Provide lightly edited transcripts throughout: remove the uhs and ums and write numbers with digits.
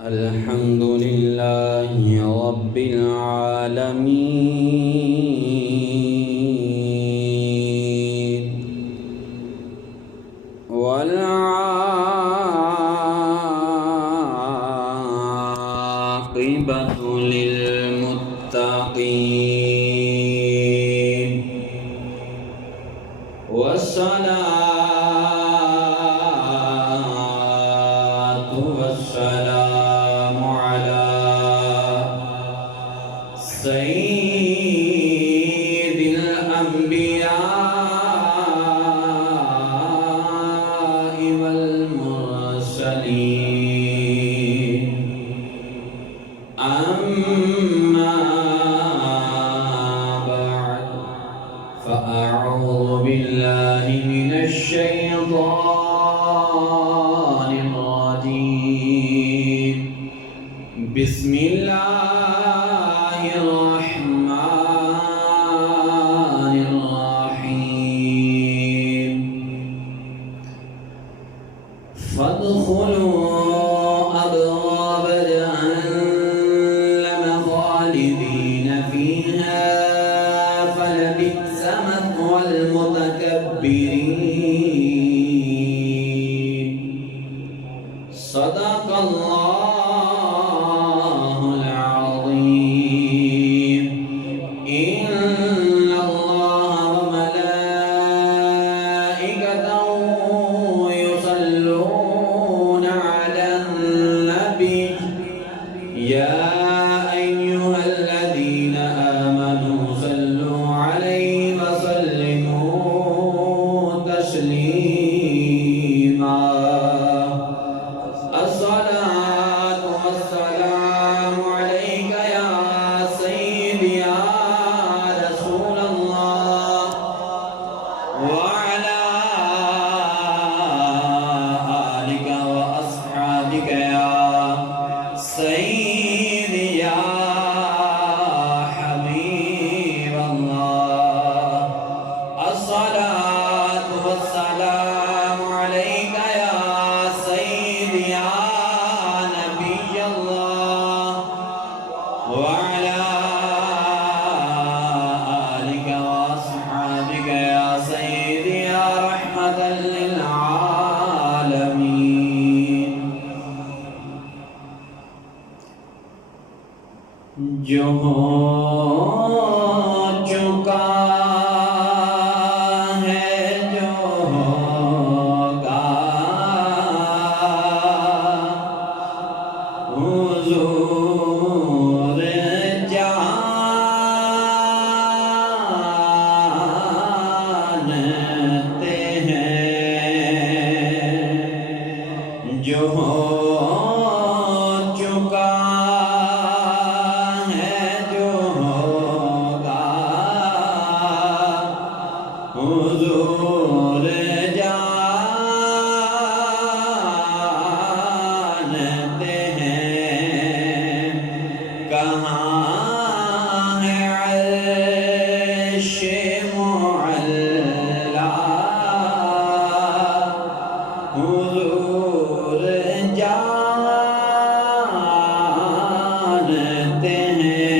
الحمد لله رب العالمين والعاقبة للمتقين والصلاة والسلام على سيد الأنبياء والمرسلين أما بعد فأعوذ بالله من الشيطان الرجيم بسم الله الرحمن الرحيم فادخلوا أبواب جهنم خالدين فيها فلبئس مثوى المتكبرين صدق الله العظيم إن الله وملائكته يصلون على النبي يا أيها الذين آمنوا صلوا عليه وسلموا تسليما الصلاة والسلام عليك يا سيدي يا رسول الله وعلى آلك وأصحابك يا سيدي يا حبيب الله الصلاة والسلام عليك يا سيدي يا نبي الله وعلى آلك وأصحابك يا سيدي يا رحمة للعالمين جو ہو چکا ہے جو ہوگا حضور جانتے ہیں جو ہو چکا حضور جانتے ہیں کہاں ہے عرش معلا حضور جانتے ہیں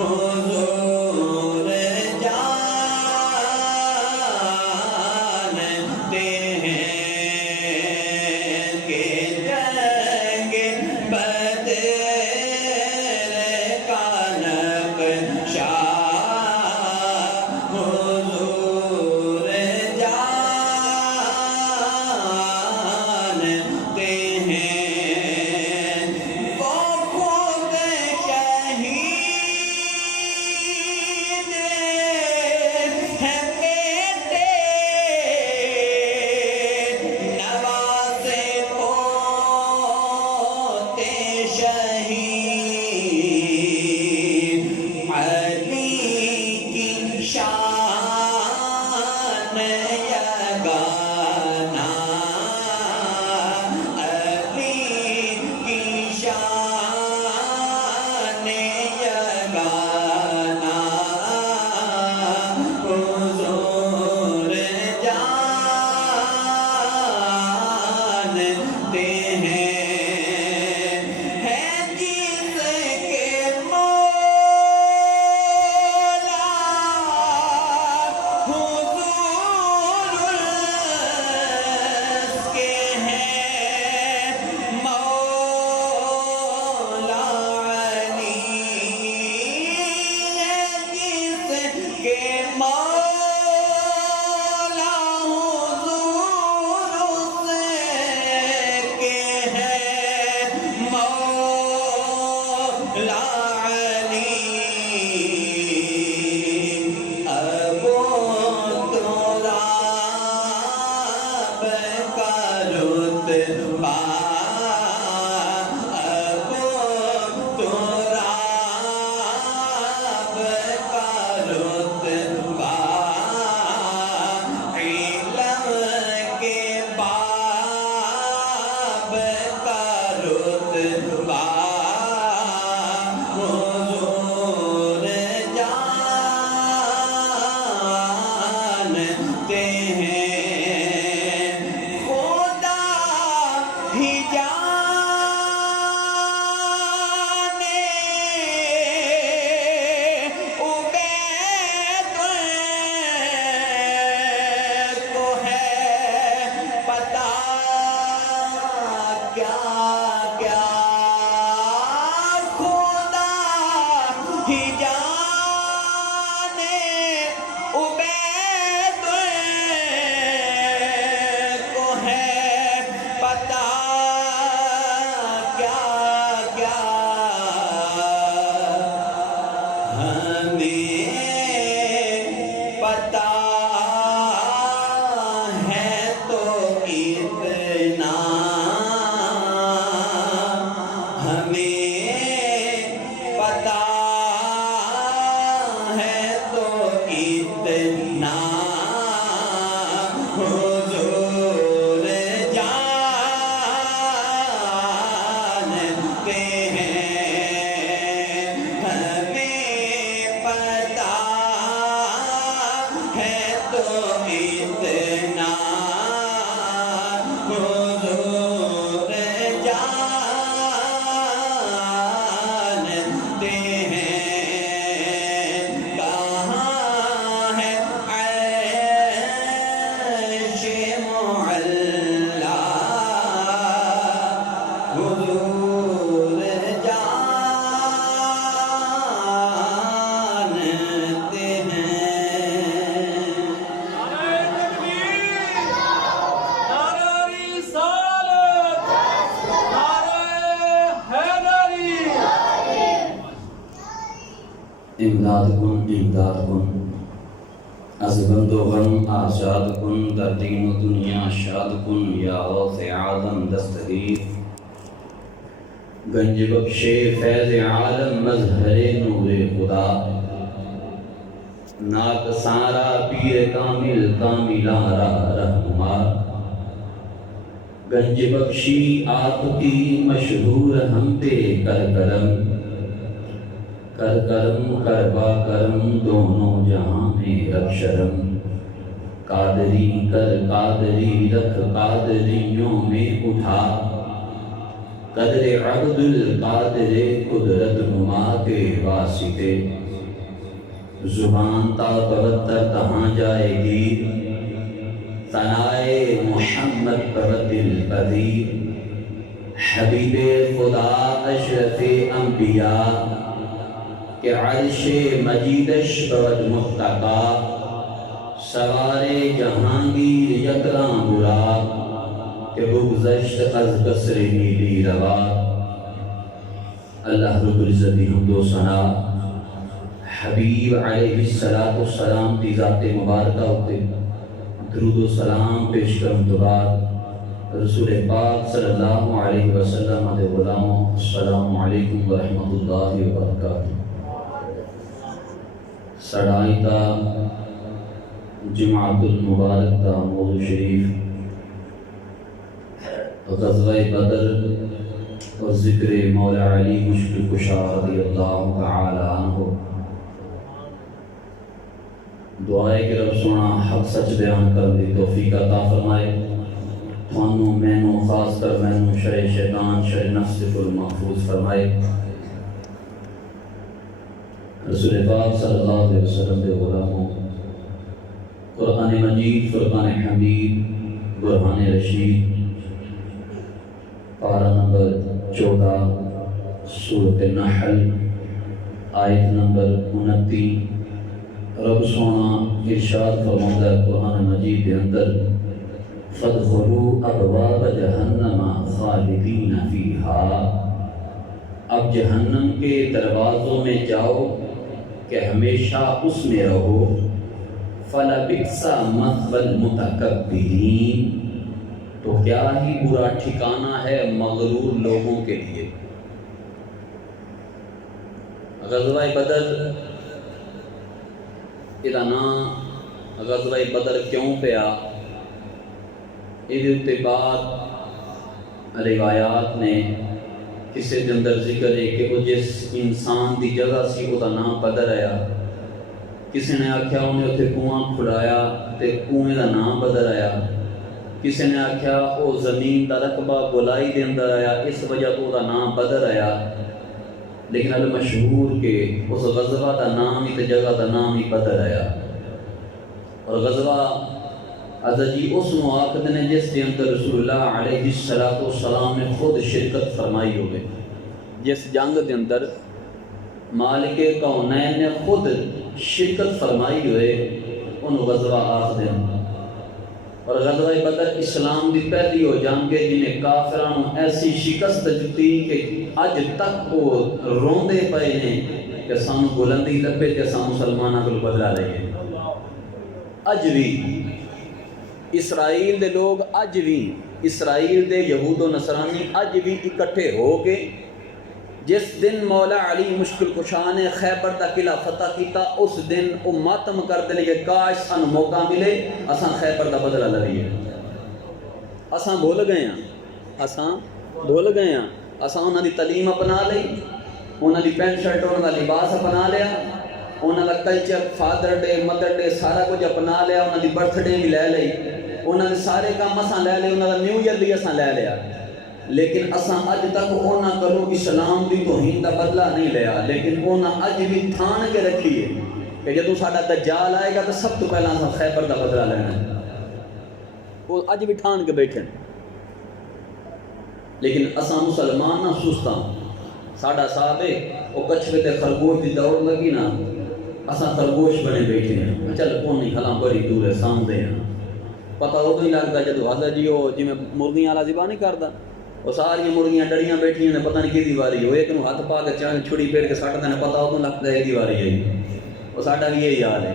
حضور جانتے ہیں کہ جنگ بدر کا نقشہ حضور جانتے ہیں وہ خود شہید ہیں بیٹے نوازے پوتے شہید علی کی شان یگانا علی کی شان یگانا حضور جانتے ہیں جس کے مولا حضور اس کے ہیں مولا علی جس کے مولا حضور اس کے ہیں مولا علی ابو تراب کا رتبہ ابو تراب کا رتبہ علم کے باب کا رتبہ حضور جانتے ہیں خدا ہی جانے عبید کو ہے پتہ کیا کیا خدا ہی جانے عبید کو ہے پتہ کیا کیا ہمیں پتہ ہے تو اتنا ہمیں پتہ ہے تو اتنا حضور جانتے ہیں ہمیں پتہ ہے تو اتنا حضور جانتے ہیں کہاں ہے عیش معلا حضور جانتے ہیں امداد کن امداد کن از بند و غم آزاد کن در دین و دنیا شاد کن یا غوث اعظم دستگیر گنج بخش فیض عالم مظہر نور خدا ناک سارا پیر کامل کاملارا رہنما گنج بخشی آپ کی مشہور ہم پہ کر کرم کر کرم کر با کرم دونوں جہاں میں رکھ شرم قادری کر قادری رکھ قادریوں میں اٹھا قدر عبد القادر قدرت نما کے واسطے زبان تا پوتر تہاں جائے گی، ثنائے محمد پوتل پذیر، حبیب خدا اشرف انبیاء کہ عرش مجیدش بود متقا، سوار جہانگیر یکراں برا کہ بگذشت از قصر نیلی روا۔ اللہ رب العزت دی حمد و ثنا حبیب علیہ السلام دی ذات مبارکہ ہوتے درود و سلام پیش کرن تو بعد رسول پاک صلی اللہ علیہ وسلم دے غلاموں السلام علیکم ورحمۃ اللہ وبرکاتہ۔ سڑائی تا جمعۃ المبارک تا موضوع شریف غزوہ بدر اور ذکر مولا علی مشکل کشا رضی اللہ تعالی عنہ۔ دعائے کہ رب سونا حق سچ بیان کرنے دی توفیق عطا فرمائے، تھانوں مینوں خاص کر مینوں شر شیطان شر نفس سے کل محفوظ فرمائے۔ رسول پاک صلی اللہ علیہ وسلم دے غلاموں، قرآن مجید، فرقان حمید، برہان رشید، پارہ نمبر 14 سورۃ النحل آیت نمبر 29، رب سونا ارشاد فرماتا ہے قرآن مجید کے اندر، فَادْخُلُوا أَبْوَابَ جَهَنَّمَ خَالِدِينَ فِيهَا، اب جہنم کے دروازوں میں جاؤ کہ ہمیشہ اس میں رہو، فَلَبِئْسَ مَثْوَى الْمُتَكَبِّرِينَ، تو کیا ہی برا ٹھکانہ ہے مغرور لوگوں کے لیے۔ غزوہ بدر ادا نام غزوہ بدر کیوں پیا، ادھے بعد روایات نے کسی کے اندر ذکر ہے کہ وہ جس انسان دی جگہ سی وہ نام بدر آیا، کسی نے آکھیا انہیں اتھے کنواں کھڑایا تے کنویں دا نام بدر آیا، کسی نے آکھیا وہ زمین دا رقبہ گولائی دے اندر آیا اس وجہ تو دا نام بدر آیا، لیکن المشہور کہ اس غزوہ دا نام ہی تے جگہ دا نام ہی بدر آیا۔ اور غزوہ ازجی اس نو آکھدے نے جس کے اندر رسول اللہ علیہ السلام نے خود شرکت فرمائی ہوئے، جس جنگ کے اندر مالک کونین نے خود شرکت فرمائی ہوئے ان غزوہ آکھدے ہیں۔ اور غزوہ بدر اسلام دی پہلی ہو جنگ ہے جنہیں کافران ایسی شکست جتی کہ اج تک وہ روندے پئے ہیں کہ سانو بلندی لبے کہ سانو مسلمانہ کو بدلا لئے۔ اج بھی اسرائیل دے لوگ، اج بھی اسرائیل دے یہود و نصرانی اج بھی اکٹھے ہو کے جس دن مولا علی مشکل کشا نے خیبر دا قلعہ فتح کیتا اس دن وہ ماتم کر دے کہ کاش سانو موقع ملے اساں خیبر دا بدلہ لئیے۔ اساں بھول گئے ہیں، اساں انہاں دی تعلیم اپنا لئی، انہاں دی پینٹ شرٹ انہاں دا لباس اپنا لیا، انہاں the culture father day mother day سارا کچھ اپنا لیا، انہاں دی برتھ ڈے بھی لے لئی، انہاں دے سارے کام اساں لے لئے، انہاں دا نیو ایئر بھی اساں لے لیا، لیکن اساں اج تک انہاں کرو اسلام دی توہین دا بدلہ نہیں لیا، لیکن انہاں اج بھی تھان کے رکھیے کہ جدوں ساڈا دجال آئے گا تو سب تو پہلا اساں خیبر دا بدلہ لینا ہے، وہ اج بھی ٹھان کے بیٹھے، لیکن اساں مسلمان نہ سستاں، ساڈا صاحب ہے وہ کچھوے تے خرگوش دی دوڑ لگی نا، اساں خرگوش بنے بیٹھے ہیں، چل کون نہیں ہلاں بڑی دور ہے سامنے ہیں، پتہ ادو ہی لگتا جدو حضرت جی وہ جی میں مرغیاں والا ذبح نہیں کرتا، وہ ساری مرغیاں ڈڑیاں بیٹھیاں نے پتہ نہیں کہدی واری ہو، ایک نو ہاتھ پا کے چھڑی پھیر کے سٹ دینا، پتہ ادو لگتا ہے دی واری ہے، وہ ساڈا بھی یہی حال ہے،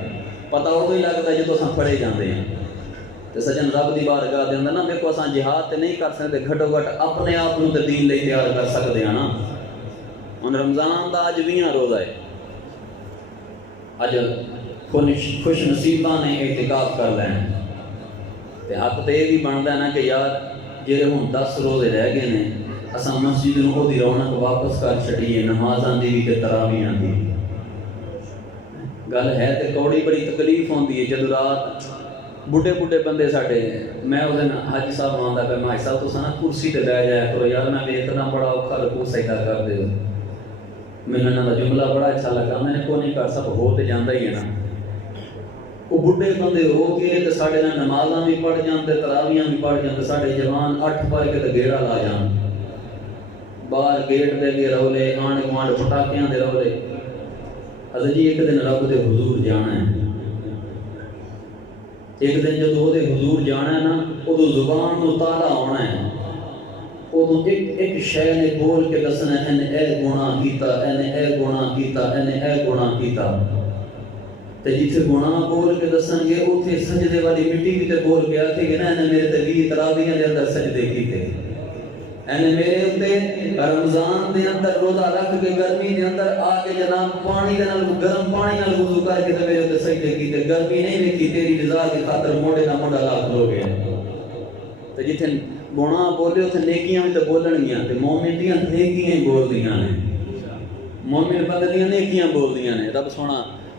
پتہ ادو ہی لگتا ہے جدو اساں پھڑے جاندے ہیں۔ تے سجن رب دی بارگاہ دے اندر نا دیکھو اساں جہاد تے نہیں کر سکتے، گھٹو گھٹ اپنے آپ نوں تے دین لئی تیار کر سکتے ہیں نا۔ ہن رمضان دا اج 20 روزہ ہے، اج خوش نصیباں نے اعتکاف کر لینا، تے حق تے یہ بھی بنتا ہے نا کہ یار جہے ہن 10 روزے رہ گئے نے اساں مسجد نوں اودی رونق واپس کر چھڈیے، نمازاں دی بھی تے تراویحاں دی۔ گل ہے تے کوڑی بڑی تکلیف ہوندی ہے جدوں رات بڈھے بڈھے بندے ساڈے، میں اس دن حاجی صاحب آندا پیا، میں صاحب تساں نا کرسی تے بیٹھ جایا کرو یار، میں ویکھدا بڑا اوکھا رکوع سجدہ کردے ہو، ਮੈਨੂੰ ਇਹਨਾਂ ਦਾ ਜੁਮਲਾ ਬੜਾ ਅੱਛਾ ਲੱਗਾ, ਮੈਨੇ ਕੋਈ ਨਹੀਂ ਕਰ ਸਭ ਹੋ ਤੇ ਜਾਂਦਾ ਹੀ ਹੈ ਨਾ। ਉਹ ਬੁੱਢੇ ਬੰਦੇ ਹੋ ਗਏ ਤੇ ਸਾਡੇ ਨਾਲ ਨਮਾਜ਼ਾਂ ਵੀ ਪੜ੍ਹ ਜਾਣ ਤੇ ਤਰਾਵੀਆਂ ਵੀ ਪੜ੍ਹ ਜਾਣ ਤੇ ਸਾਡੇ ਜਵਾਨ 8 ਪੜ੍ਹ ਕੇ ਤੇ ਗੇੜਾ ਲਾ ਜਾਣ। ਬਾਹਰ ਗੇਟ ਦੇ ਅੱਗੇ ਰੌਲੇ, ਆਂਢ ਗੁਆਂਢ ਪਟਾਕਿਆਂ ਦੇ ਰੌਲੇ। ਅਸਲ ਜੀ ਇੱਕ ਦਿਨ ਰੱਬ ਦੇ ਹੁਜ਼ੂਰ ਜਾਣਾ ਹੈ। ਇੱਕ ਦਿਨ ਜਦੋਂ ਉਹਦੇ ਹੁਜ਼ੂਰ ਜਾਣਾ ਹੈ ਨਾ, ਉਦੋਂ ਜ਼ੁਬਾਨ ਨੂੰ ਤਾਲਾ ਆਉਣਾ ਹੈ। ਉਦੋਂ ਇੱਕ ਸ਼ੈ ਨੇ ਬੋਲ ਕੇ ਦੱਸਣਾ, ਇਹਨੇ ਇਹ ਗੁਨਾਹ ਕੀਤਾ, ਇਹਨੇ ਇਹ ਗੁਨਾਹ ਕੀਤਾ, ਇਹਨੇ ਇਹ ਗੁਨਾਹ ਕੀਤਾ। ਤੇ ਜਿੱਥੇ ਗੁਨਾਹ ਬੋਲ ਕੇ ਦੱਸਣਗੇ ਉੱਥੇ ਸਜਦੇ ਵਾਲੀ ਮਿੱਟੀ ਵੀ ਤੇ ਬੋਲ ਕੇ ਆਖੇਗੀ ਨਾ, ਇਹਨੇ ਮੇਰੇ ਤੇ 20 ਤਰਾਵੀਆਂ ਦੇ ਅੰਦਰ ਸਜਦੇ ਕੀਤੇ, ਇਹਨੇ ਮੇਰੇ ਉੱਤੇ رمضان ਦੇ ਅੰਦਰ ਰੋਜ਼ਾ ਰੱਖ ਕੇ ਗਰਮੀ ਦੇ ਅੰਦਰ ਆ ਕੇ ਜਨਾਬ ਪਾਣੀ ਦੇ ਨਾਲ ਗਰਮ ਪਾਣੀ ਨਾਲ ਵਜ਼ੂ ਕਰਕੇ ਤੇ ਮੇਰੇ ਉੱਤੇ ਸਜਦੇ ਕੀਤੇ। ਗਰਮੀ ਨਹੀਂ ਵੇਖੀ, ਤੇਰੀ ਰਜ਼ਾ ਦੀ ਖਾਤਰ ਮੋਢੇ ਨਾਲ ਮੋਢਾ ਲਾ ਖਲੋਗੇ। ਤੇ ਜਿੱਥੇ ਗੁਨਾਹ ਬੋਲੇ ਉੱਥੇ ਨੇਕੀਆਂ ਵੀ ਤੇ ਬੋਲਣਗੀਆਂ। ਤੇ ਮੂਮਿਨ ਦੀਆਂ ਨੇਕੀਆਂ ਹੀ ਬੋਲਦੀਆਂ ਨੇ, ਮੂਮਿਨ ਬੰਦੇ ਦੀਆਂ ਨੇਕੀਆਂ ਬੋਲਦੀਆਂ ਨੇ। ਰੱਬ ਸੋਹਣਾ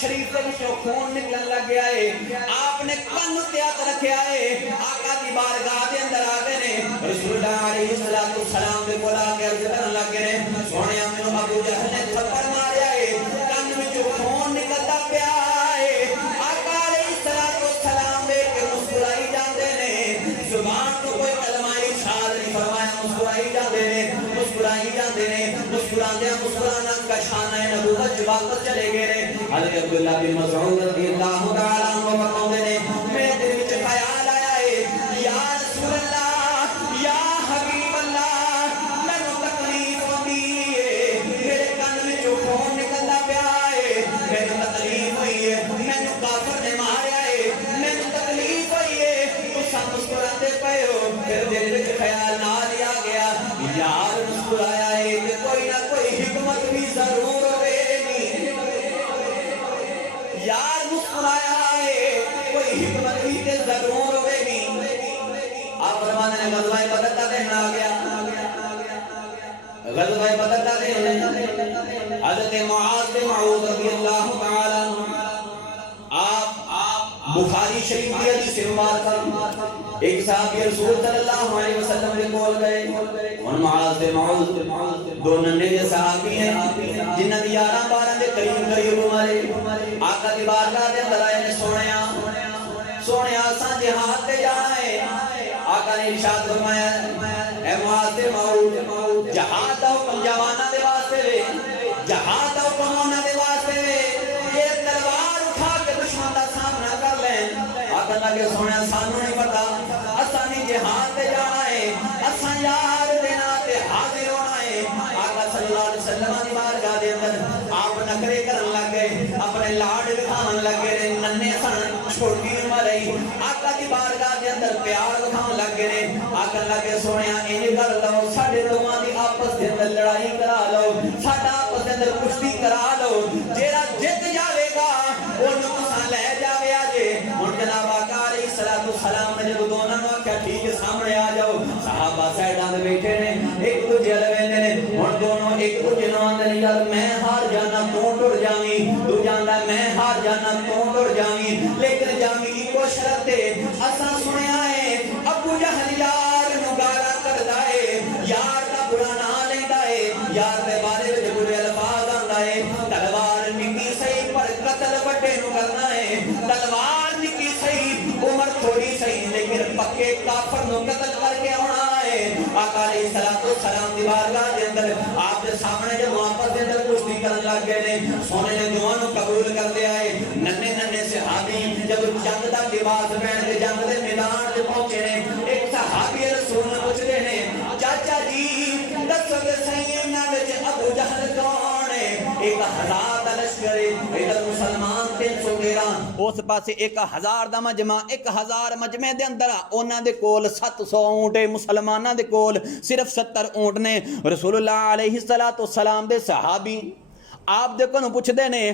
شریف کے وچوں خون نکلن لگ گیا ہے آپ نے کن تے ہاتھ رکھیا ہے آقا دی بارگاہ دے اندر آ گئے نے رسول اللہ علیہ السلام دے کول آ کے عرض کرن لگ گئے نے سونیا مینوں ابو جہل نے تھپڑ ماریا ہے کن وچوں خون نکلدا پیا ہے آقا علیہ السلام دے کے مسکرائی جاندے نے زبان تو کوئی کلمہ ارشاد نہیں فرمایا مسکرائی جاندے نے مسکرانا کا شان ہے نبوت واپس چلے گئے نے حضرت عبداللہ بن مسعود رضی اللہ تعالیٰ عنہ فرماتے نے میرے دل وچ خیال آیا ہے یا رسول اللہ یا حبیب اللہ مینوں تکلیف ہوندی ہے میرے کن وچوں خون نکلدا پیا ہے مینوں تکلیف ہوئی ہے مینوں کافر نے ماریا ہے مینوں تکلیف ہوئی ہے تساں مسکراتے پئے ہو پھر دل وچ خیال نال آ گیا یار مسکرایا ہے کہ کوئی نہ کوئی حکمت بھی ضرور ہوگی یار مسکرایا ہے کوئی حکمت بھی تے ضرور ہوگی آپ فرماتے ہیں غزوہ بدر کا دن آ گیا غزوہ بدر کا دن حضرت معاذ بن معوذ رضی اللہ تعالی عنہ آپ بخاری شریف کی حدیث مبارکہ ایک صحابی رسول صلی اللہ علیہ وسلم کے کول گئے ان معاذ بن معوذ دو ننھے جو صحابی ہیں جنہاں دی 11-12 دے قریب عمر آقا دی بارگاہ دے اندر آئے نے سونیا اساں جہاد تے جانا ہے آقا نے ارشاد فرمایا اے معاذ بن معوذ جہاد دا حکم جواناں دے واسطے وے جہاد دا حکم انہاں دے واسطے وے یہ تلوار اٹھا کے دشمن دا سامنا کر لیں آقا لگے سونیا سانوں نہیں پتا اساں نہیں جہاد تے جانا ہے اساں یار دینا تے حاضر ہونا ہے آقا صلی اللہ علیہ وسلم دی بارگاہ دے اندر آپ نخرے کرن لگ گئے اپنے لاڈ دکھاون لگ گئے ننھے سن چھوٹی عمر ہے آقا دی بارگاہ دے اندر پیار دکھاون لگ گئے آقا لگے سونیا انج کر لو ساڈے دوواں دی آپس دے اندر لڑائی کرا لو ساڈا آپس دے اندر کشتی کرا لو جیڑا جت جاوے گا اونوں تساں لے جاوے آجے ہن جناب آقا علیہ السلام نے جدوں دونوں نوں آکھیا ٹھیک ہے سامنے آ جاؤ صحابہ سائیڈاں تے بیٹھے نے ایک دوجے ول ویندے نے ہن دونوں ایک دوجے نوں آندے نے یار میں ہار جانا تو ٹر جاویں تو جاندا میں ہار جانا تو ٹر جاویں لیکن جاویں اکو شرط تے اساں سنیا ہے ابو جہل یار نوں گالاں کردا ہے یار دا برا نام لیندا ہے یار دے بارے وچ برے الفاظ آندا ہے تلوار نکی صحیح پر قتل بڑے نوں کرنا ہے تلوار نکی صحیح عمر تھوڑی صحیح لیکن پکے کافر نوں قتل کر کے آنا ہے آقا علیہ السلام دی بارگاہ دے اندر آپ دے سامنے جب آپس دے اندر کشتی کرن لگ گئے نے سونے نے دعا نوں قبول کر لیا ہے ننھے صحابی جب جنگ دا لباس پہن کے جنگ دے میدان تے پہنچے نے ایک صحابی رسول نے پوچھدے نے چاچا جی دسو تے صحیح انہاں وچ ابو جہل کون ہے 1000 دا لشکر ادھر مسلمان 313 اس پاسے 1000 دا مجمع 1000 مجمع دے اندر انہاں دے کول 700 اونٹ مسلماناں دے کول صرف 70 اونٹ نے رسول اللہ علیہ السلام دے صحابی آپ دے کونوں پوچھدے نے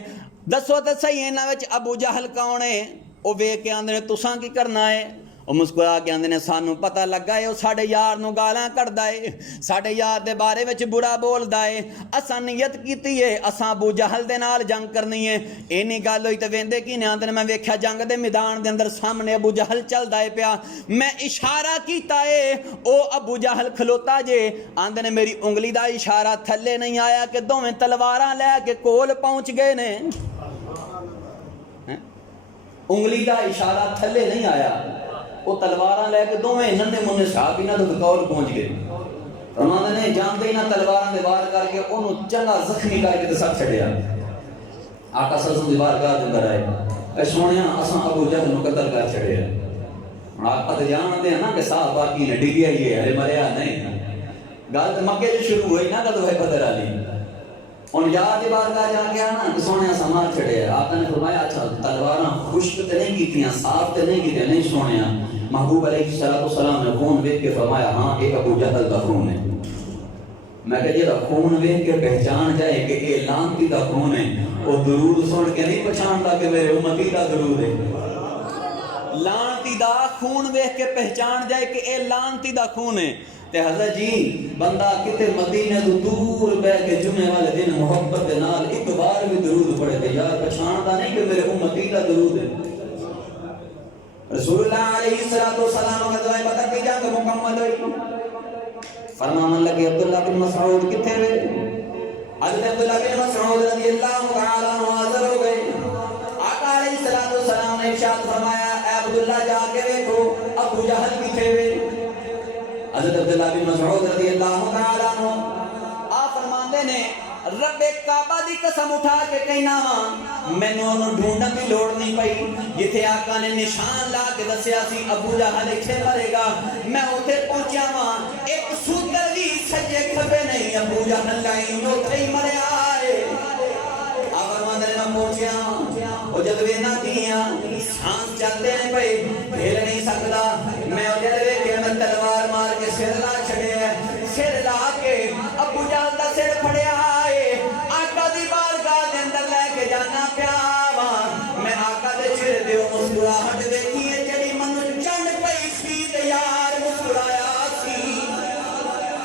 دسو تے صحیح انہاں وچ ابو جہل کون ہے او ویکھ کے آندے نے تساں کی کرنا ہے او مسکرا کے آندے نے سانوں پتہ لگا ہے او ساڈے یار نوں گالاں کڈدا ہے ساڈے یار دے بارے وچ برا بولدا ہے اساں نیت کیتی ہے اساں ابو جہل دے نال جنگ کرنی ہے اینی گل ہوئی تے ویندے کی نے آندے نے میں ویکھیا جنگ دے میدان دے اندر سامنے ابو جہل چلدا ہے پیا میں اشارہ کیتا ہے او ابو جہل کھلوتا جے آندے نے میری انگلی دا اشارہ تھلے نہیں آیا کہ دوویں تلواراں لے کے کول پہنچ گئے نے انگلی دا اشارہ تھلے نہیں آیا وہ تلواراں لے کے دوویں ننھے منھے صحابی نال کول پہنچ گئے فرماندے نے جانتے ہی نہ تلواراں دے وار کر کے اونوں چنگا زخمی کر کے تے سٹ چھڈیا آقا صلی اللہ علیہ وسلم دی بارگاہ دے اندر آئے اے سونیا اساں ابو جہل نوں قتل کر چھڈیا آقا تے جانتے ہیں نا کہ صحابہ کی نے ڈگیا ہی ہے ہلے مریا نہیں گل تے مکے جو شروع ہوئی نا کدو ہے بدر والی ان یاد بارگاہ جا کے آنا کہ سونے سمار چھڑے آپ نے فرمایا اچھا تلواراں خشک تے نہیں کیتیاں صاف تے نہیں کیتیاں نہیں سونیا محبوب علیہ السلام نے خون دیکھ کے فرمایا ہاں ایک ابو جہل دا خون ہے میں کہ جڑا خون دیکھ کے پہچان جائے کہ اے لعنتی دا خون ہے وہ درود سن کے نہیں پہچاندا کہ میرے امتی دا درود ہے لعنتی دا خون دیکھ کے پہچان جائے کہ اے لعنتی دا خون ہے تے حضرت جی بندہ کتے مدینے تو دور بیٹھ کے جمعے والے دن محبت دے نال ایک بار بھی درود پڑھے تے یار پہچاندا نہیں کہ کا درود ہے۔ رسول اللہ علیہ السلام غزوہ بدر کی جنگ مکمل ہوئی، فرمان لگے عبداللہ بن مسعود کتنے ہوئے؟ حضرت عبداللہ بن مسعود رضی اللہ تعالیٰ عنہ حاضر ہو گئے۔ آقا علیہ السلام نے ارشاد فرمایا اے عبداللہ جا کے دیکھو ابو جہل کتنے ہوئے؟ حضرت عبداللہ بن مسعود رضی اللہ تعالیٰ عنہ آپ فرماندے نے رب کعبہ دی قسم اٹھا کے کہنا وا مینوں انہوں ڈھونڈن دی لوڑ نہیں پئی، جتھے آقا نے نشان لا کے دسیا سی ابو جہل اتھے مرے گا، میں اوتھے پہنچیا وا ایک سوتر بھی سجے کھبے نہیں، ابو جہل لائن اوتھے ہی مریا ہے۔ آپ فرماندے نے میں پہنچیا وہ جدوے نہ دیاں سانس چلتے ہیں پئی ہل نہیں سکدا، میں او جدوے کہ میں تلوار مار کے سر لا چھڑے سر لا کے ابو جہل دا سر پھڑیا جانا پیاوا، میں آقا دے چہرے تے مسکراہٹ دیکھی ہے جڑی منوں چنڈ پئی سی تے یار مسکرایا سی،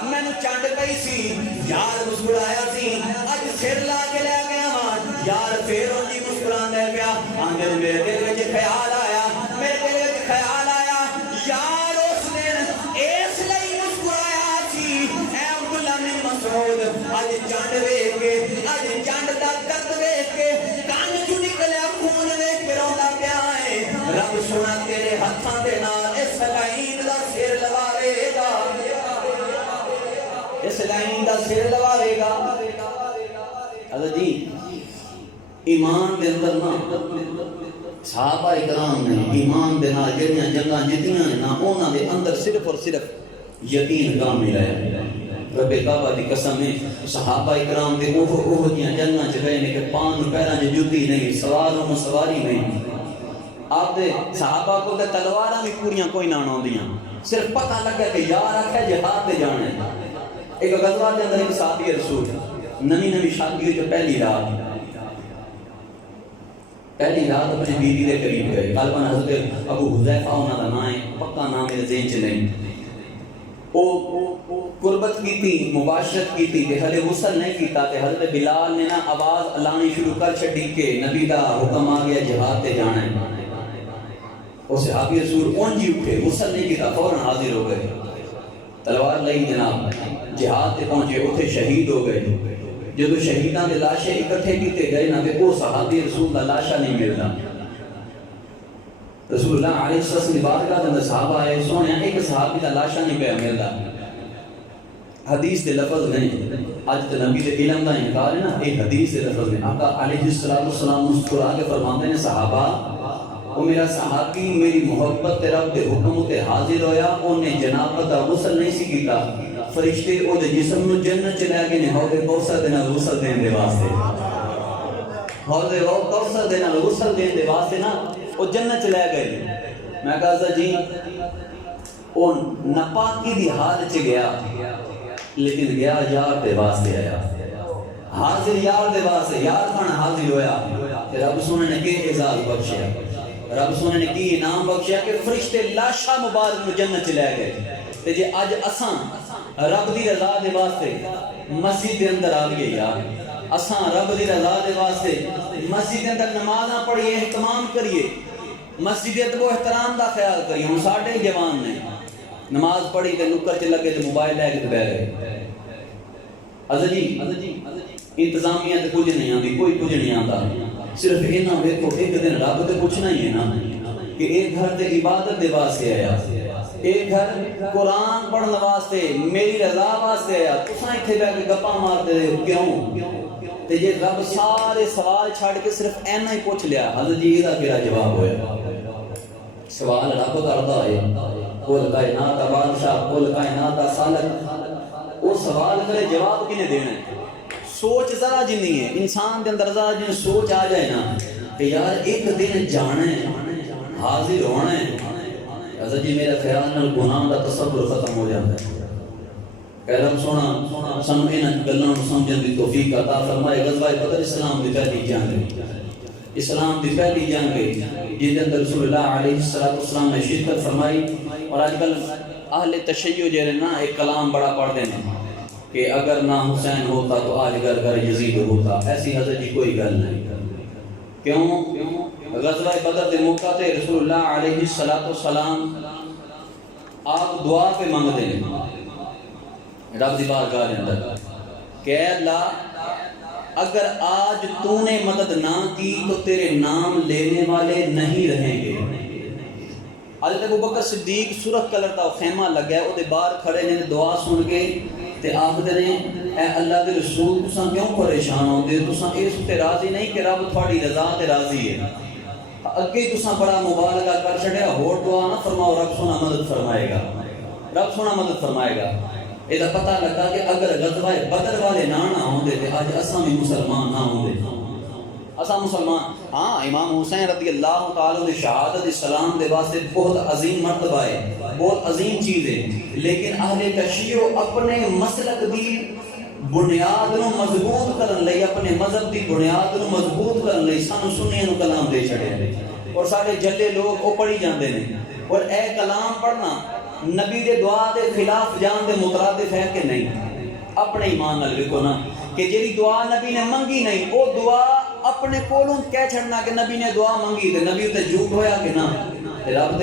مینوں چنڈ پئی سی یار مسکرایا سی، اج سر لا کے لے گیا وا یار پھر اونجی مسکراندے پیا۔ آندے میرے دل وچ خیال آیا، میرے دل وچ خیال آیا یار اس دن اس لئی مسکرایا سی اے عبداللہ بن مسعود اج چنڈ ویکھ کے اج چنڈ دا درد ویکھ کے کان چوں نکلیا خون ویکھ کے روندا پیا ہے، رب سونا تیرے ہتھاں دے نال اس لائن دا سر لواوے گا، اس لائن دا سر لواوے گا۔ حضرت جی ایمان دے اندر نا صحابہ اکرام نے ایمان دے نال جڑیاں جنگاں جتیاں نا انہاں دے اندر صرف اور صرف یقین کامل ہے۔ رب کعبہ دی قسم ہے صحابہ اکرام دے اوہ دیاں جنگاں چ گئے نے کہ پان پیراں چ جُتی نہیں، سواروں سواری نہیں، آپ دے صحابہ کو تے تلواراں بھی پوریاں کوئی نہ آندیاں، صرف پتہ لگا کہ یار آکھیا جہاد تے جانا ہے۔ ایک غزوہ دے اندر ایک صحابی رسول نویں شادی ہوئی تو پہلی رات اپنی بیوی دے قریب گئے، غالباً حضرت ابو حذیفہ انہاں دا نام ہے، پکا نام میرے ذہن چ نہیں، وہ قربت کی تھی، مباشرت کی تھی کہ حلے غسل نہیں کیتا تے حضرت بلال نے نا آواز لانی شروع کر چھڈی کہ نبی دا حکم آ گیا جہاد تے جانا ہے۔ وہ صحابی رسول اونجی اٹھے، غسل نہیں کیتا، فوراً حاضر ہو گئے، تلوار لئی جناب جہاد تے پہنچے، اتھے شہید ہو گئے۔ جدو شہیداں دے لاشیں اکٹھے کیتے گئے نا تے وہ صحابی رسول دا لاشا نہیں ملدا۔ رسول اللہ علیہ السلام کی بارگاہ دے اندر صحابہ آئے، سونے ایک صحابی دا لاشا نہیں پیا ملدا۔ حدیث دے لفظ نہیں، آج تے نبی دے علم دا انکار ہے نا، ایک حدیث دے لفظ نہیں۔ آقا علیہ السلام مسکرا کے فرماندے نے صحابہ وہ میرا صحابی میری محبت تے رب دے حکم تے حاضر ہویا، انہیں جنابت دا غسل نہیں سی کیتا، فرشتے او دے جسم نو جنت چ لے گئے نے حوض کوثر دے نال غسل دین دے واسطے، حوض کوثر دے نال غسل دین دے واسطے نا وہ جنت چ لے گئے۔ میں کہا جی وہ ناپاکی دی حال چ گیا لیکن گیا یار دے واسطے آیا، حاضر یار دے واسطے، یار کھانا حاضر ہویا کہ رب سونے نے کی اعزاز بخشیا، رب سونے نے کی انعام بخشیا کہ فرشتے لاشا مبارک میں جنت چلے گئے۔ تے جے اج اساں رب دی رضا دے واسطے مسجد دے اندر آ گئے یار، اساں رب دی رضا دے واسطے مسجد دے اندر نمازاں پڑھیے، اہتمام کریے، مسجد دے وہ احترام دا خیال کریے۔ ہن ساڈے جوان نے نماز پڑھی تے نکر چ لگے تے موبائل لے کے بیٹھ گئے۔ حضرت جی انتظامیہ تے کچھ نہیں آندی، کوئی کچھ نہیں آندا، صرف انہاں ویکھو ایک دن رب تے پوچھنا ہی ہے نا کہ ایک گھر تے عبادت دے واسطے آیا، ایک گھر قرآن پڑھنے واسطے، میری رضا واسطے آیا، تساں ایتھے بیٹھ کے گپاں مارتے ہو کیوں؟ تے جے رب سارے سوال چھڈ کے صرف اینا ہی پوچھ لیا، حضرت جی دا کیڑا جواب ہویا؟ سوال رب کردا ہے، کل کائنات دا بادشاہ، کل کائنات دا خالق، وہ سوال کرے جواب کنے دینا ہے؟ سوچ ذرا جنی ہے انسان دے اندر، ذرا جن سوچ آ جائے نا کہ یار ایک دن جانا ہے، حاضر ہونا ہے، حضرت جی میرا خیال نال گناہ دا تصور ختم ہو جاتا ہے۔ کہ رب سونا سانوں انہاں گلاں نوں سمجھن دی توفیق عطا فرمائے۔ غزوہ بدر اسلام دی پہلی جنگ، اسلام دی پہلی جنگ جس دے اندر رسول اللہ علیہ السلام نے شرکت فرمائی۔ اور آج کل اہل تشیع جو ہے نا ایک کلام بڑا پڑھتے ہیں کہ اگر نہ حسین ہوتا تو آج گھر گھر یزید ہوتا، ایسی حضرت جی کوئی گل نہیں، کیوں غزوہ بدر دے موقع تے رسول اللہ علیہ السلام آپ دعا پہ منگ دیں رب دی بارگاہ دے اندر کہ اے اللہ اگر آج تو نے مدد نہ کی تو تیرے نام لینے والے نہیں رہیں گے۔ حضرت ابوبکر صدیق سرخ کلر دا خیمہ لگا ہے او دے باہر کھڑے نے دعا سن کے تے آخدے نے اے اللہ دے رسول تساں کیوں پریشان ہوندے تساں اس تے راضی نہیں کہ رب تھوڑی رضا تے راضی ہے، اگے تساں بڑا مبالغہ کر چھڑیا، ہور دعا نہ فرماؤ رب سونا مدد فرمائے گا، رب سونا مدد فرمائے گا۔ یہ پتہ لگا کہ اگر غزوہ بدر والے نہ ہوندے تے اج اساں بھی مسلمان نہ ہوندے، اساں مسلمان۔ ہاں امام حسین رضی اللہ تعالی عنہ شہادت اسلام دے واسطے بہت عظیم مرتبہ ہے، بہت عظیم چیز ہے، لیکن اہل تشیع اپنے مسلک دی بنیاد نو مضبوط کرن لئی، اپنے مذہب دی بنیاد نو مضبوط کرن لئی سانو سنیاں نو کلام دے چھڑے، اور سارے جلے لوگ او پڑھی جاندے نے، اور اے کلام پڑھنا نبی دے دعا دے خلاف جان دے مترادف ہے کہ نہیں؟ اپنے ایمان نال ویکھو نا کہ جیڑی دعا نبی نے منگی نہیں او دعا اپنے کولوں کہہ چھڑنا کہ نبی نے دعا منگی تے نبی تے جھوٹ ہویا کہ نہ؟ رب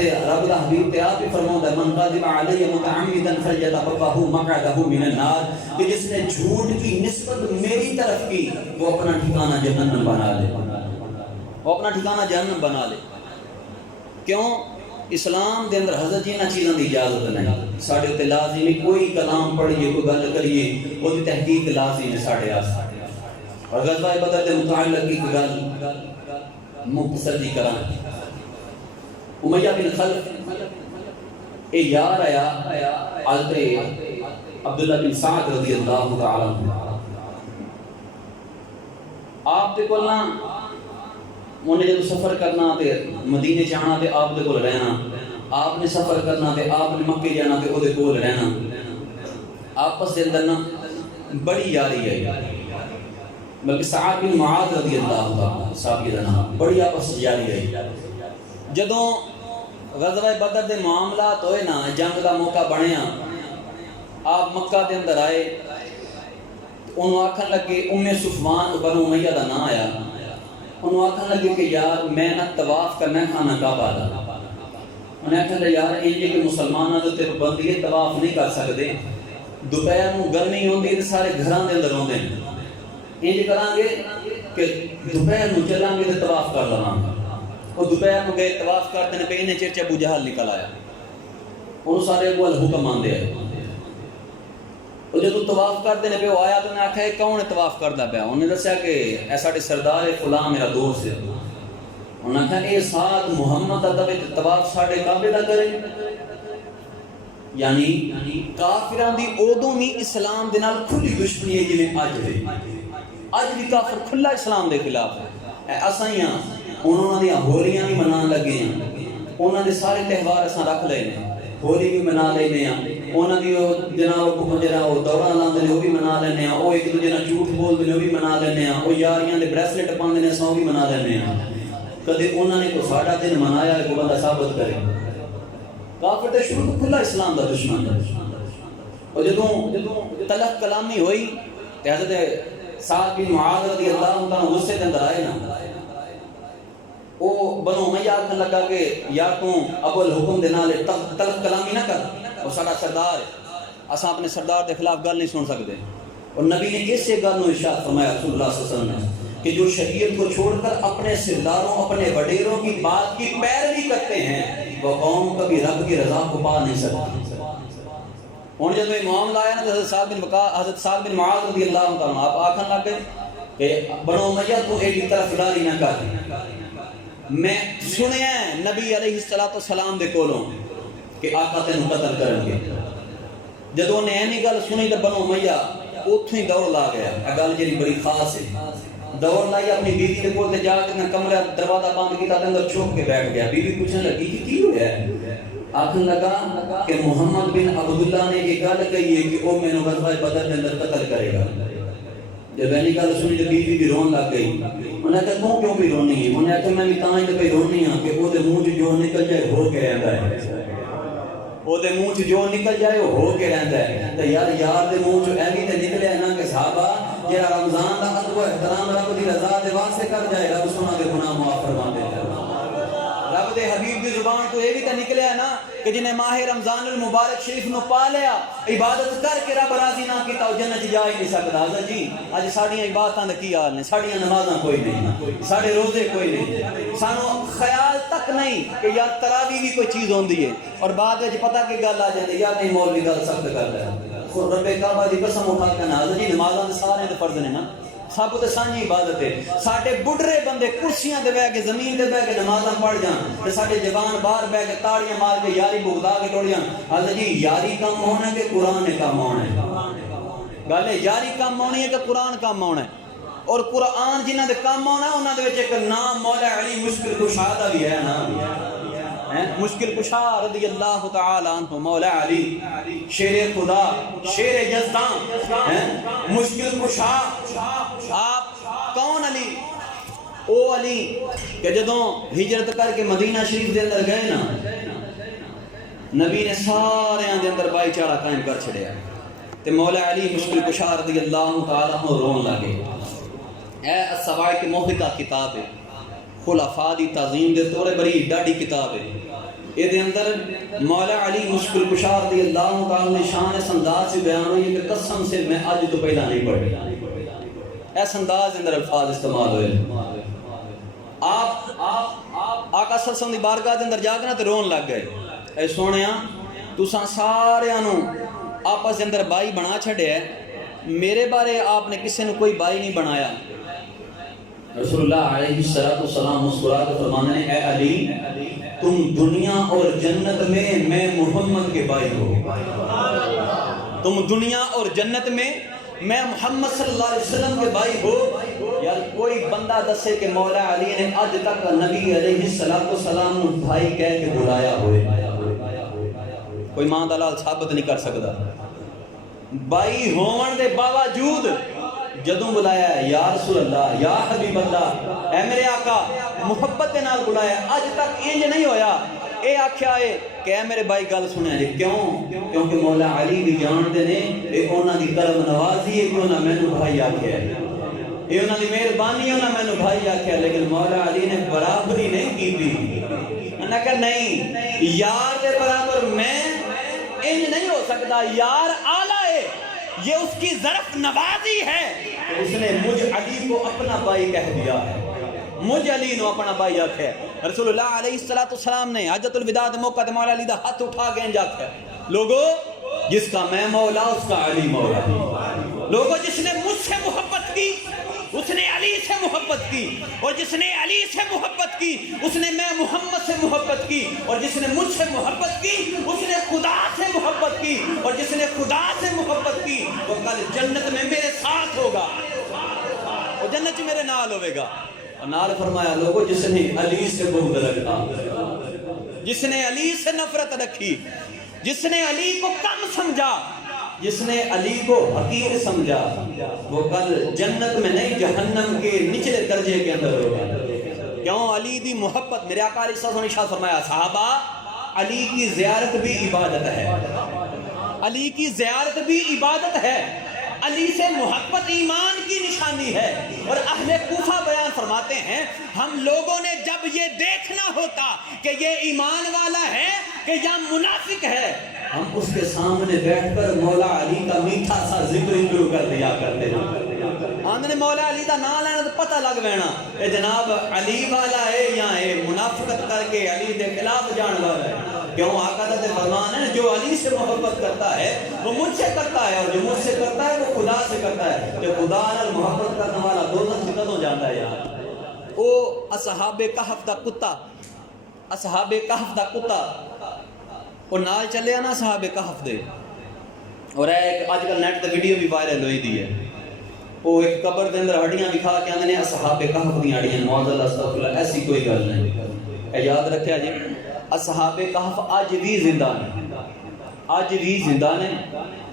دا حبیب تے آپ ہی فرماؤں ہے من قادم علی متعمدا فلیتبوأ مقعدہ من النار، کہ جس نے جھوٹ کی نسبت میری طرف کی وہ اپنا ٹھکانہ جہنم بنا لے، وہ اپنا ٹھکانہ جہنم بنا لے۔ کیوں؟ اسلام دے اندر حضرت جی نہ چیزاں دی اجازت نہیں، ساڑھے تے لازم ہے کوئی کلام پڑھیے کوئی گل کریے وہ دی تحقیق لازم ہے ساڑھے آسا۔ اور غزوہ بدر دے متعلق کی گل مختصر دی کرا، امیہ بن خلف اے یار آیا حضرت عبداللہ بن سعد رضی اللہ تعالیٰ عنہ، آپ دے کولنا انہیں جب سفر کرنا تے مدینے جانا تے آپ دے کول رہنا، آپ نے سفر کرنا تے آپ نے مکے جانا تے او دے کول رہنا، آپس دے اندر نا بڑی یاری ہے، بلکہ سعد بن معاذ رضی اللہ تعالیٰ صاحب یہ نام بڑی آپس یاری ہے۔ جدوں غزوہ بدر دے معاملات ہوئے نا، جنگ دا موقع بنیا، آپ مکہ دے اندر آئے، انہوں آکھن لگے صفوان بنو امیہ دا نام آیا، انہوں آکھن لگے کہ یار میں نہ طواف کرنا ہے خانہ کعبہ دا، انہیں آکھن لگے یار انجے کہ مسلمانوں دے تے پابندی ہے طواف نہیں کر سکتے، دوپہر نوں گرمی ہوندی تے سارے گھراں دے اندر ہوندے ہیں، انجے کران گے کہ دوپہر نوں چلان گے تے طواف کر لواں، وہ دوپہر نوں گئے طواف کرتے نے پہ انہیں چرچ ابو جہل نکل آیا، انہوں سارے ابو الحکم آندے ہیں، اور جب طواف کرتے نے پہ وہ آیا تو انہیں آکھا ہے کون ہے طواف کرتا پیا؟ انہیں دسیا کہ ایسا سردار فلاں میرا دوست ہے، انہوں نے کہا اے ساتھ محمد ادب طواف ساڑھے کعبے دا کرے، یعنی کافران دی اودوں بھی اسلام دے نال کھلی دشمنی ہے جنہیں آج ہے، آج بھی کافر کھلا اسلام دے خلاف ہے، اسائیاں انہوں نے ہولیاں بھی منان لگے ہیں، انہوں نے سارے تہوار اساں رکھ لے ہیں، ہولی بھی منا لینے ہیں، انہوں نے جناب کو دوران لاندے نے وہ بھی منا لینے ہیں، وہ ایک دوجے نال جھوٹ بول دے وہ بھی منا لینے ہیں، وہ یاریاں دے بریسلٹ پاندے نے سو بھی منا لینے ہیں، کدے انہوں نے کوئی ساڑھا دن منایا ہے کوئی بندہ ثابت کرے، کافر تے شروع تو کھلا اسلام دا دشمن ہے۔ اور جدوں طلب کلامی ہوئی تے حضرت سعد بن معاذ رضی اللہ عنہ غصے دے اندر آئے نا، وہ بنو امیہ آکھن لگا کہ یا تو ابو الحکم دے نال طلب کلامی نہ کر، وہ سارا سردار ہے، اساں اپنے سردار دے خلاف گل نہیں سن سکتے، اور نبی نے اس سے گل نو ارشاد فرمایا رسول اللہ صلی اللہ علیہ وسلم نے کہ جو شریعت کو چھوڑ کر اپنے سرداروں اپنے وڈیروں کی بات کی پیروی کرتے ہیں وہ قوم کبھی رب کی رضا کو پا نہیں سکتی۔ اور جب یہ معاملہ آیا نا حضرت سعد بن معاذ رضی اللہ عنہ آپ آکھن لگ گئے کہ بنو امیہ تو ایک طرف داری نہ کر، میں سنیا نبی علیہ السلام دے کولوں کہ آقا تینوں قتل کریں گے، جدوں نے اینی گل سنی تو بنو امیہ اتھوں ہی دوڑ لا گیا، یہ گل جڑی بڑی خاص ہے، دوڑ لائی اپنی بیوی کے کول تے جا کے کمرے دروازہ بند کیتا تے اندر چھپ کے بیٹھ گیا، بیوی پوچھنے لگی کہ کی ہوا ہے؟ آخر لگا کہ محمد بن عبداللہ نے یہ گل کہی ہے کہ وہ میں نے غزوہ بدر کے اندر قتل کرے گا۔ جب اینی گل سنی تو بیوی بھی رون لگ گئی، انہوں نے کہا تو کیوں بھی رونی ہے؟ انہوں نے کہا میں بھی تاں ہی پہ رونی ہاں کہ وہ دے منہ جو نکل جائے ہو کے رہندا ہے، وہ دے منہ جو نکل جائے وہ ہو کے رہندا ہے، تے یار دے منہ جو ایویں تے نکلے نا کہ صحابہ جہاں رمضان کا ادب و احترام رب دی رضا دے واسطے کر جائے رب سونا دے گناہ معاف فرما دے رب دے حبیب دی زبان تو یہ بھی تو نکلے ہے نا کہ جنہیں ماہ رمضان المبارک شریف نو پا لیا عبادت کر کے رب راضی نہ کیتا وہ جنت جا ہی نہیں سکتا حضرت جی اج ساڑیاں عبادتاں دا کی حال نے ساڑیاں نمازاں کوئی نہیں ساڑے روزے کوئی نہیں سانو خیال تک نہیں کہ یار تراویح بھی کوئی چیز ہوندی ہے اور بعد وچ پتہ کی گل آ جاندی یا نہیں مولوی گل سخت کر رہا ہے رب کعبہ دی قسم اٹھا کے نا حضرت جی نمازاں تے سارے دے فرض نے نا سب تے سانجھی عبادت ہے ساڈے بڈھڑے بندے کرسیاں تے بیٹھ کے زمین تے بیٹھ کے نمازاں پڑھ جان تے ساڈے جوان باہر بیٹھ کے تاڑیاں مار کے یاری بغدا کے ٹوڑ جان حضرت جی یاری کم ہونا ہے کہ قرآن نے کم ہونا ہے گل ہے یاری کم ہونی ہے کہ قرآن کم ہونا ہے اور قرآن جنہاں دے کم ہونا ہے انہاں دے وچ ایک نام مولا علی مشکل کشا دا بھی ہے نام مشکل کشا رضی اللہ تعالی عنہ مولا علی شیر خدا شیر یزدان مشکل کشا آپ کون علی او علی کہ جدوں ہجرت کر کے مدینہ شریف دے اندر گئے نا نبی نے سارے دے اندر بھائی چارہ قائم کر چھڑیا تے مولا علی مشکل کشا رضی اللہ تعالی عنہ رون لگے اے السواعق کی موحقہ کتاب ہے خلفاء دی تعظیم دے طور بڑی ڈاڈی کتاب ہے یہ دے اندر مولا علی مشکل کشا رضی اللہ تعالی نے شان اس انداز سے بیان ہوئی کہ قسم سے میں آج تو پہلا نہیں پڑھی ایس انداز اندر الفاظ استعمال ہوئے آپ آقا صلی اللہ علیہ وسلم دی بارگاہ دے اندر جا کے نا تے رون لگ گئے اے سونیا تساں سارے انو آپس دے اندر بائی بنا چھڑے ہے میرے بارے آپ نے کسی نے کوئی بائی نہیں بنایا رسول اللہ علیہ السلام مسکرا کے فرمانے اے علی تم دنیا اور جنت میں محمد کے بھائی ہو تم دنیا اور جنت میں محمد صلی اللہ علیہ وسلم کے بھائی ہو یا کوئی بندہ دسے کہ مولا علی نے آج تک نبی علیہ السلام بھائی کہہ کے بلایا ہوئے کوئی ماں دلال ثابت نہیں کر سکتا بھائی ہون دے باوجود جدوں بلایا ہے یا رسول اللہ یا حبیب اللہ اے میرے آقا محبت دے نال بلایا اج تک انج نہیں ہویا اے آکھیا ہے کہ اے میرے بھائی گل سنیا جی کیوں کیونکہ مولا علی بھی جان دے نے اے انہاں دی کرم نوازی ہے کہ انہاں مینوں بھائی آکھیا ہے اے انہاں دی مہربانی انہاں مینوں بھائی آکھیا لیکن مولا علی نے برابری نہیں کیتی انہاں کہ نہیں یار دے برابر میں انج نہیں ہو سکتا یار اعلیٰ ہے یہ اس کی ظرف نوازی ہے تو اس نے مجھ علی کو اپنا بھائی کہہ دیا ہے مجھ علی نو اپنا بھائی آکھے رسول اللہ علیہ السلام نے حجۃ الوداع دے موقع تے مولا علی دا ہاتھ اٹھا کے انج آکھے لوگو جس کا میں مولا اس کا علی مولا لوگو جس نے مجھ سے محبت کی اس نے علی سے محبت کی اور جس نے علی سے محبت کی اس نے میں محمد سے محبت کی اور جس نے مجھ سے محبت کی اس نے خدا سے محبت کی اور جس نے خدا سے محبت کی وہ کل جنت میں میرے ساتھ ہوگا وہ جنت میرے نال ہوئے گا اور نال فرمایا لوگوں جس نے علی سے بغض رکھا جس نے علی سے نفرت رکھی جس نے علی کو کم سمجھا جس نے علی کو حقیر سمجھا وہ کل جنت میں نہیں جہنم کے نچلے درجے کے اندر ہوگا کیوں علی دی محبت میرے آقا علیہ السلام نے ارشاد فرمایا صحابہ علی کی زیارت بھی عبادت ہے علی کی زیارت بھی عبادت ہے علی سے محبت ایمان کی نشانی ہے اور اہل کوفہ بیان فرماتے ہیں ہم لوگوں نے جب یہ دیکھنا ہوتا کہ یہ ایمان والا ہے کہ یا منافق ہے ہم اس کے سامنے بیٹھ کر مولا علی کا میٹھا سا ذکر شروع کر دیا کرتے ہیں ہم نے مولا علی کا نام لینا تو پتہ لگ بینا اے جناب علی والا ہے یا اے منافقت کر کے علی دے خلاف جان والا ہے کیوں آقا دا فرمان ہے جو علی سے محبت کرتا ہے وہ مجھ سے کرتا ہے اور جو مجھ سے کرتا ہے وہ خدا سے کرتا ہے کہ خدا نال محبت کرنے والا دوزخ سے کدوں جاندا ہے یار او اصحاب کہف دا کتا اصحاب کہف دا کتا اور نال چلے نا صحابہ کہف دے اور ایک آج کل نیٹ تے ویڈیو بھی وائرل ہوئی دی ہے وہ ایک قبر دے اندر ہڈیاں دکھا کے آندے نے اصحاب کہف دی ہڈیاں معاذ اللہ استغفر اللہ ایسی کوئی گل نہیں اے یاد رکھیا جی اصحاب کہف آج بھی زندہ نے آج بھی زندہ نے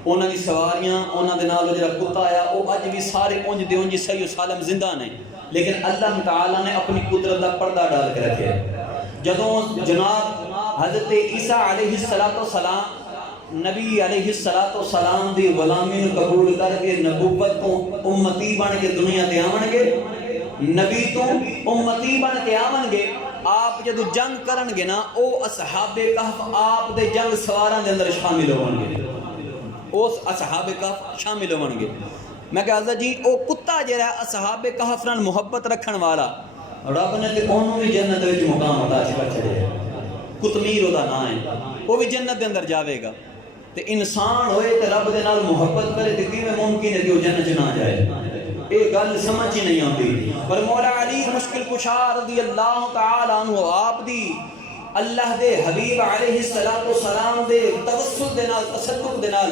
انہاں دی سواریاں انہاں دے نال جڑا کتا آیا وہ اج بھی سارے اونج دے اونج صحیح و سالم زندہ نے لیکن اللہ تعالی نے اپنی قدرت دا پردہ ڈال کے رکھے جدوں جناب حضرت عیسیٰ علیہ السلام نبی علیہ السلام دی غلامی نو قبول کر کے نبوت تو امتی بن کے دنیا تے آون گے، نبی تو امتی بن کے آون گے. آپ جدو جنگ کرن گے نا او اصحاب کہف آپ دے جنگ سواراں دے اندر شامل ہون گے، اس اصحاب کہف شامل ہون گے. میں کہا حضرت جی او کتا جڑا ہے اصحاب کہف نال محبت رکھن والا رب نے تے اونوں بھی جنت وچ مقام عطا کر چھڑیا. قطمیر او دا نام ہے، وہ بھی جنت دے اندر جاوے گا. تے انسان ہوئے تے رب دے نال محبت کرے تے کیویں ممکن ہے کہ وہ جنت نہ جائے؟ یہ گل سمجھ ہی نہیں آتی. پر مولا علی مشکل کشا رضی اللہ تعالی عنہ آپ دی اللہ دے حبیب علیہ السلام دے توسل دے نال تصدق دے نال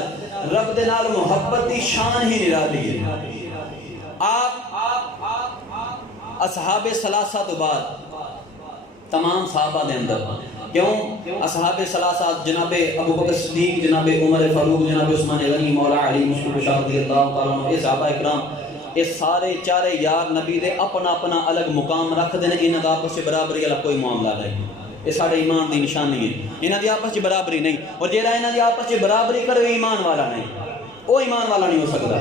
رب دے نال محبت دی شان ہی نرالی ہے. آپ اصحاب ثلاثہ تو بعد تمام صحابہ دے اندر کیوں اصحاب ثلاثہ جناب ابو بکر صدیق، جناب عمر فاروق، جناب عثمان غنی، مولا علی مشکل کشا رضی اللہ تعالی عنہ، یہ صحابہ اکرام یہ سارے چارے یار نبی دے اپنا اپنا الگ مقام رکھ دے. انہاں دا آپس وچ برابری والا کوئی معاملہ نہیں. یہ سارے ایمان دی نشانی ہے. انہاں دی آپس وچ برابری نہیں، اور جیڑا انہاں دی آپس وچ برابری کرے ایمان والا نہیں، وہ ایمان والا نہیں ہو سکتا.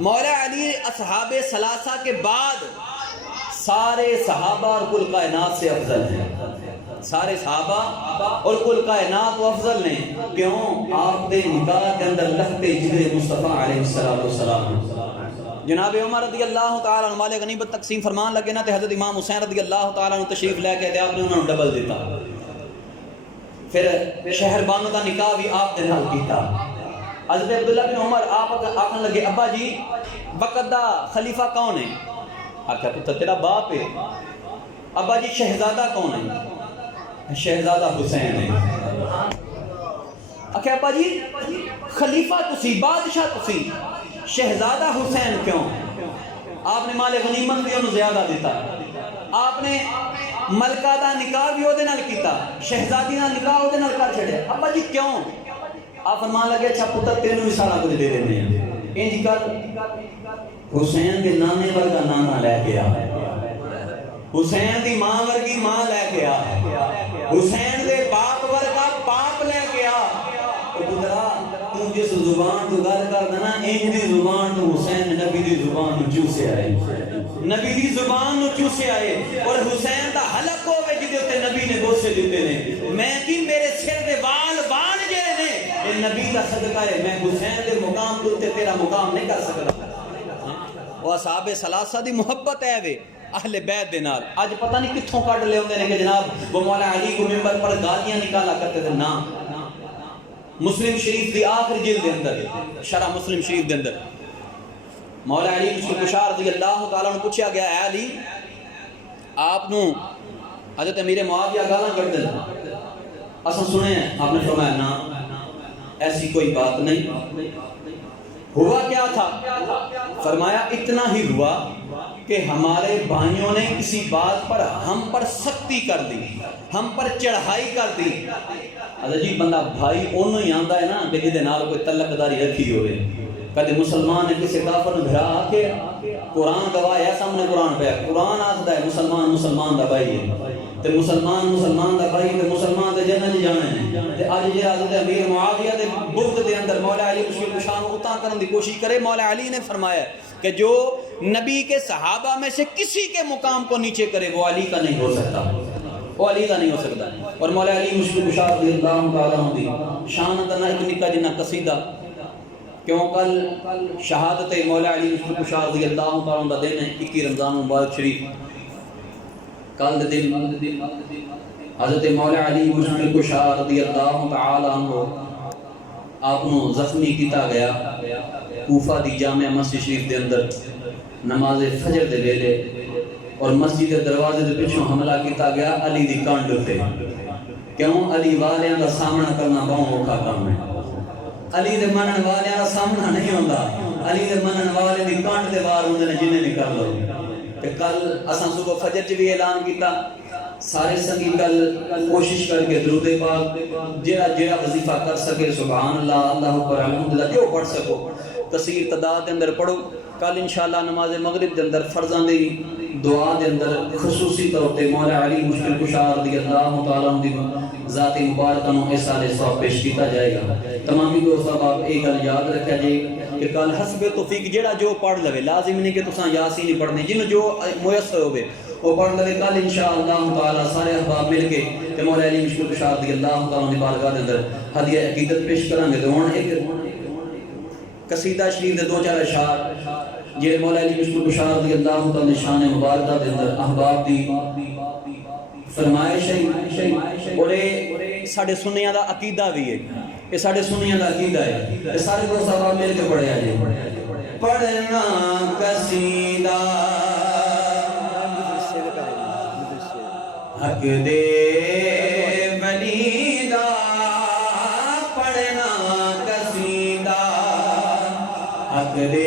مولا علی اصحاب ثلاثہ کے بعد سارے صحابہ اور کل کائنات سے افضل ہیں. سارے صحابہ اور کل کائنات و افضل ہیں. کیوں؟ آپ دے نکاح کے اندر لہتے جگر مصطفیٰ علیہ السلام. جناب عمر رضی اللہ تعالیٰ عنہ مال غنیمت تقسیم فرمان لگے نا تے حضرت امام حسین رضی اللہ تعالیٰ عنہ تشریف لے کے آپ نے انہوں نے ڈبل دیتا. پھر شہر بانو کا نکاح بھی آپ نے نال کیتا. حضرت عبداللہ بن عمر آپ آکھن لگے ابا جی وقت دا خلیفہ کون ہے؟ آکھا پتر تیرا باپ ہے. ابا جی شہزادہ کون ہے؟ شہزادہ حسین ہے. آکھا ابا جی خلیفہ تسی، بادشاہ تسی، شہزادہ حسین کیوں؟ آپ نے مال غنیمت بھی انہوں زیادہ دیتا. آپ نے ملکہ دا نکاح بھی وہ نال کیتا، شہزادی دا نکاح وہ نال کر چھڑیا. ابا جی کیوں؟ آپ فرمان لگے اچھا پتر تینوں بھی سارا کچھ دے دینے ہیں. انج کر حسین کے نانے ورگا نانا لے کے آ، حسین دی ماں ورگی ماں لے کے آ، حسین دے باپ ورگا باپ لے کے آ. تو جس زبان تو گل کر دینا انج دی زبان تو حسین نبی دی زبان نو چوسے آئے، نبی دی زبان نو چوسے آئے. اور حسین دا حلق ہوئے جدے تے نبی نے بوسے دیتے نے. میں کی میرے سر دے وال جے نے اے نبی دا صدقہ ہے. میں حسین دے مقام تو تے تیرا مقام نہیں کر سکتا. وہ اصحاب ثلاثہ دی محبت ہے وے اہل بیت دے نال. اج پتہ نہیں کتھوں کڈ لے ہوندے نے کہ جناب وہ مولا علی کو منبر پر گالیاں نکالا کرتے تھے. نا مسلم شریف دی آخر جلد دے اندر شرح مسلم شریف دے اندر مولا علی مشکل کشا رضی اللہ تعالیٰ نے پوچھا گیا اے علی آپ نو حضرت امیر معاویہ گالاں کر دیں اساں سنے ہیں. آپ نے فرمایا نا ایسی کوئی بات نہیں. ہوا کیا تھا؟ فرمایا اتنا ہی ہوا کہ ہمارے بھائیوں نے کسی بات پر ہم پر سختی کر دی، ہم پر چڑھائی کر دی. حضرت جی بندہ بھائی انہوں ہی آندا ہے نا کہ جدے نال کوئی تعلق داری رکھی ہوئے. کدے مسلمان نے کسی کافر نو بھرا آ کے قرآن گواہ ہے سامنے قرآن پہ قرآن آخدا ہے مسلمان مسلمان دا بھائی ہے تے مسلمان مسلمان دا بھائی تے مسلمان تے جنت جانے نے. تے اج جے حضرت امیر معاویہ دے بغض دے اندر مولا علی مشکل کشا نو اتاں کرن دی کوشش کرے. مولا علی نے فرمایا کہ جو نبی کے صحابہ میں سے کسی کے مقام کو نیچے کرے وہ علی کا نہیں ہو سکتا، وہ علی کا نہیں ہو سکتا. اور مولا علی مشکل کشا رضی اللہ تعالیٰ عنہ دی شان اندر نہ ایک نکا جنہ قصیدہ کیوں کل شہادت مولا علی مشکل کشا رضی اللہ تعالیٰ عنہ دا دن ہے 21 رمضان مبارک شریف. کل دن حضرت مولا علی مشکل کشا رضی اللہ تعالیٰ عنہ آپ نو زخمی کیتا گیا کوفہ دی جامع مسجد شریف دے اندر نماز فجر دے ویلے. اور مسجد دے دروازے دے پیچھوں حملہ کیتا گیا علی دی کانڈ تے. کیوں؟ علی والیاں دا سامنا کرنا بہت اوکھا کام ہے. علی دے منن والیاں دا سامنا نہیں ہوندا. علی دے منن والے دی کانڈ تے وار ہوندے نے جنہیں نہیں کر لو. تے کل اساں صبح فجر چ بھی اعلان کیتا سارے سنگی کل کوشش کر کے درود پاک جڑا وظیفہ کر سکے سبحان اللہ اللہ اکبر الحمدللہ جو پڑھ سکو کثیر تعداد کے اندر پڑھو. کل انشاءاللہ نماز مغرب دے اندر فرضاں دی دعا دے اندر خصوصی طور تے مولا علی مشکل کشا رضی اللہ تعالیٰ عنہ دی ذات مبارکہ نو اس سال ثواب پیش کیتا جائے گا۔ تمامی دوست آپ ایک گل یاد رکھا جی کہ کل حسب توفیق جیڑا جو پڑھ لوے، لازم نہیں کہ تساں یاسین نہیں پڑھنے، جنہوں جو میسر ہوئے وہ پڑھ لوے۔ کل انشاءاللہ تعالیٰ سارے احباب مل کے تے مولا علی مشکل کشا رضی اللہ تعالیٰ عنہ دی بارگاہ دے اندر ہدیہ عقیدت پیش کریں گے۔ تو ہن ایک قصیدہ شریف دے دو چار اشعار جڑے مولا علی مشکل کشا رضی اللہ تعالیٰ شان مبارکہ دے اندر احباب دی فرمائش ہے، اور ساڑھے سنیاں دا عقیدہ بھی ہے، یہ ساڑھے سنیاں دا عقیدہ ہے، یہ سارے دو صحابہ مل کے پڑھے آجے۔ پڑھنا قصیدہ حق دے ولی دا، پڑھنا قصیدہ حق دے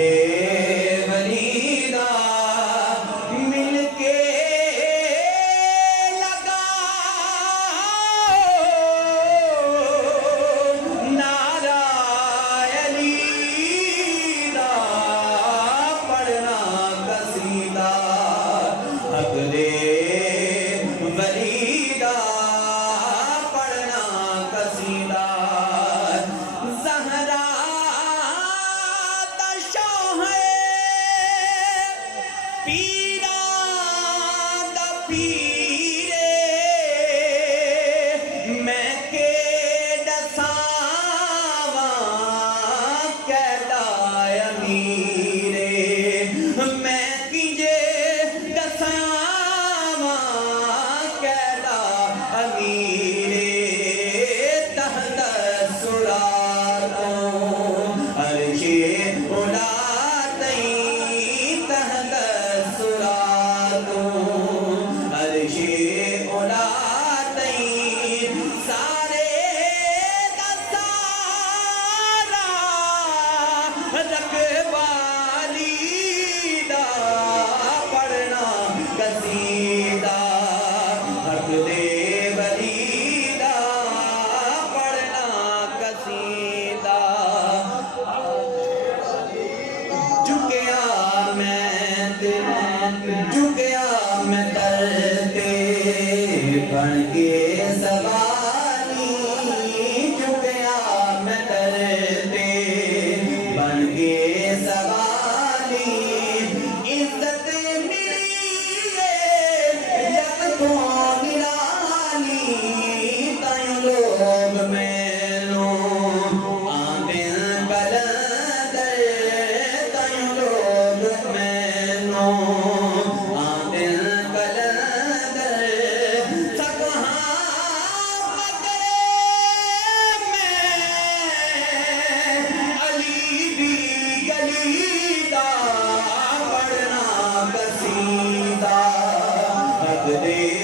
پڑھنا قصیدہ حق دے